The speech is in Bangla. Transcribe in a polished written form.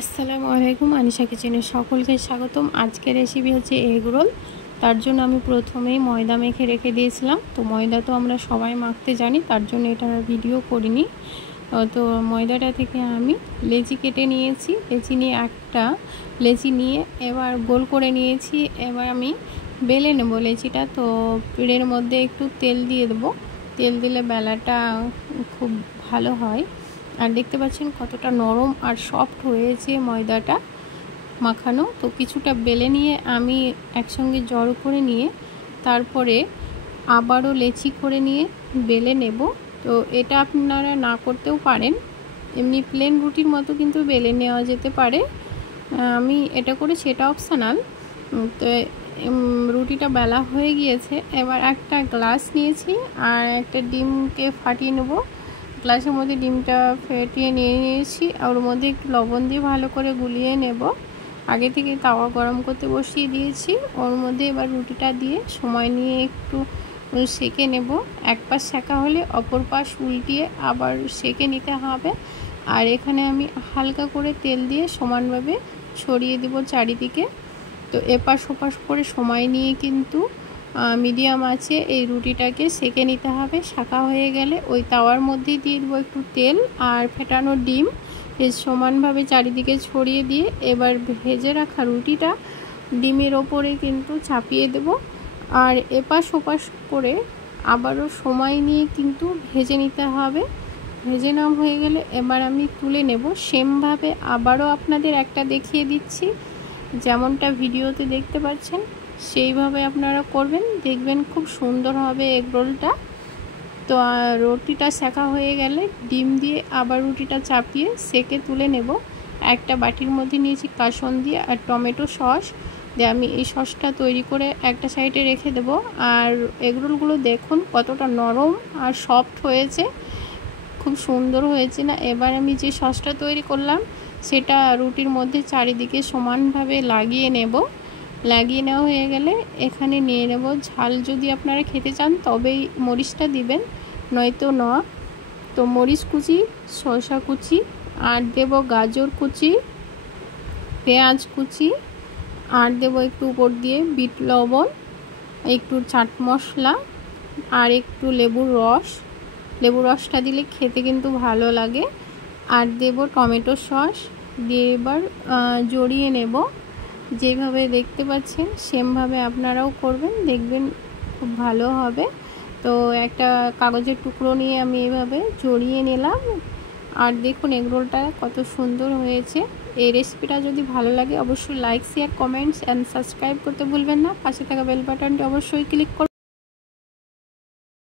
আসসালামু আলাইকুম, আনিশা কিচেনে সকলকে স্বাগতম। আজকের রেসিপি হচ্ছে এগ রোল। তার জন্য আমি প্রথমেই ময়দা মেখে রেখে দিয়েছিলাম। তো ময়দা তো আমরা সবাই মাখতে জানি, তার জন্য এটা ভিডিও করিনি। তো ময়দাটা থেকে আমি লেচি কেটে নিয়েছি। লেচি নিয়ে একটা লেচি নিয়ে এবার গোল করে নিয়েছি। এবার আমি বেলে নেব লেচিটা। তো পিড়ের মধ্যে একটু তেল দিয়ে দেবো। তেল দিলে বেলাটা খুব ভালো হয়। আর দেখতে পাচ্ছেন কতটা নরম আর সফট হয়েছে ময়দাটা মাখানো। তো কিছুটা বেলে নিয়ে আমি একসঙ্গে জড়ো করে নিয়ে তারপরে আবারও লেচি করে নিয়ে বেলে নেব। তো এটা আপনারা না করতেও পারেন, এমনি প্লেন রুটির মতো কিন্তু বেলে নেওয়া যেতে পারে। আমি এটা করেছি, এটা অপশনাল। তো রুটিটা বেলা হয়ে গিয়েছে। এবার একটা গ্লাস নিয়েছি আর একটা ডিমকে ফাটিয়ে নেব। গ্লাসের মধ্যে ডিমটা ফেটিয়ে নিয়েছি আর ওর মধ্যে একটু লবণ দিয়ে ভালো করে গুলিয়ে নেব। আগে থেকে তাওয়া গরম করতে বসিয়ে দিয়েছি। ওর মধ্যে এবার রুটিটা দিয়ে সময় নিয়ে একটু সেঁকে নেব। এক পাশ সেঁকা হলে অপর পাশ উল্টিয়ে আবার সেঁকে নিতে হবে। আর এখানে আমি হালকা করে তেল দিয়ে সমানভাবে ছড়িয়ে দেব চারিদিকে। তো এপাশ ওপাশ করে সময় নিয়ে কিন্তু মিডিয়াম আছে এই রুটিটাকে সেঁকে নিতে হবে। শাঁকা হয়ে গেলে ওই তাওয়ার মধ্যে দিয়ে দেবো একটু তেল আর ফেটানো ডিম, এর সমানভাবে চারিদিকে ছড়িয়ে দিয়ে এবার ভেজে রাখা রুটিটা ডিমের ওপরে কিন্তু চাপিয়ে দেব। আর এপাশ ওপাশ করে আবারও সময় নিয়ে কিন্তু ভেজে নিতে হবে। ভেজে নেওয়া হয়ে গেলে এবার আমি তুলে নেব। সেমভাবে আবারও আপনাদের একটা দেখিয়ে দিচ্ছি, যেমনটা ভিডিওতে দেখতে পাচ্ছেন সেইভাবে আপনারা করবেন, দেখবেন খুব সুন্দর হবে এগ রোলটা। তো রুটিটা সেঁকা হয়ে গেলে ডিম দিয়ে আবার রুটিটা চাপিয়ে সেঁকে তুলে নেব। একটা বাটির মধ্যে নিয়েছি কাসুন্দি আর টমেটো সস দিয়ে আমি এই সসটা তৈরি করে একটা সাইডে রেখে দেব। আর এগ রোলগুলো দেখুন কতটা নরম আর সফট হয়েছে, খুব সুন্দর হয়েছে না। এবার আমি যে সসটা তৈরি করলাম সেটা রুটির মধ্যে চারিদিকে সমানভাবে লাগিয়ে নেব। লাগিয়ে নেওয়া হয়ে গেলে এখানে নিয়ে নেব ঝাল, যদি আপনারা খেতে চান তবেই মরিচটা দিবেন, নয়তো নয়। তো মরিচ কুচি, শসা কুচি আর দেব গাজর কুচি, পেঁয়াজ কুচি আর দেব একটু উপর দিয়ে বিট লবণ, একটু চাট মশলা আর একটু লেবুর রসটা দিলে খেতে কিন্তু ভালো লাগে। আর দেব টমেটো সস দিয়ে এবার জড়িয়ে নেব। যেভাবে দেখতে পাচ্ছেন সেমভাবে আপনারাও করবেন, দেখবেন খুব ভালো হবে। তো একটা কাগজের টুকরো নিয়ে আমি এভাবে জড়িয়ে নিলাম। আর দেখুন এগ রোলটা কত সুন্দর হয়েছে। এই রেসিপিটা যদি ভালো লাগে অবশ্যই like, share, comments and subscribe করতে ভুলবেন না। পাশে থাকা বেল বাটনটি অবশ্যই ক্লিক করুন।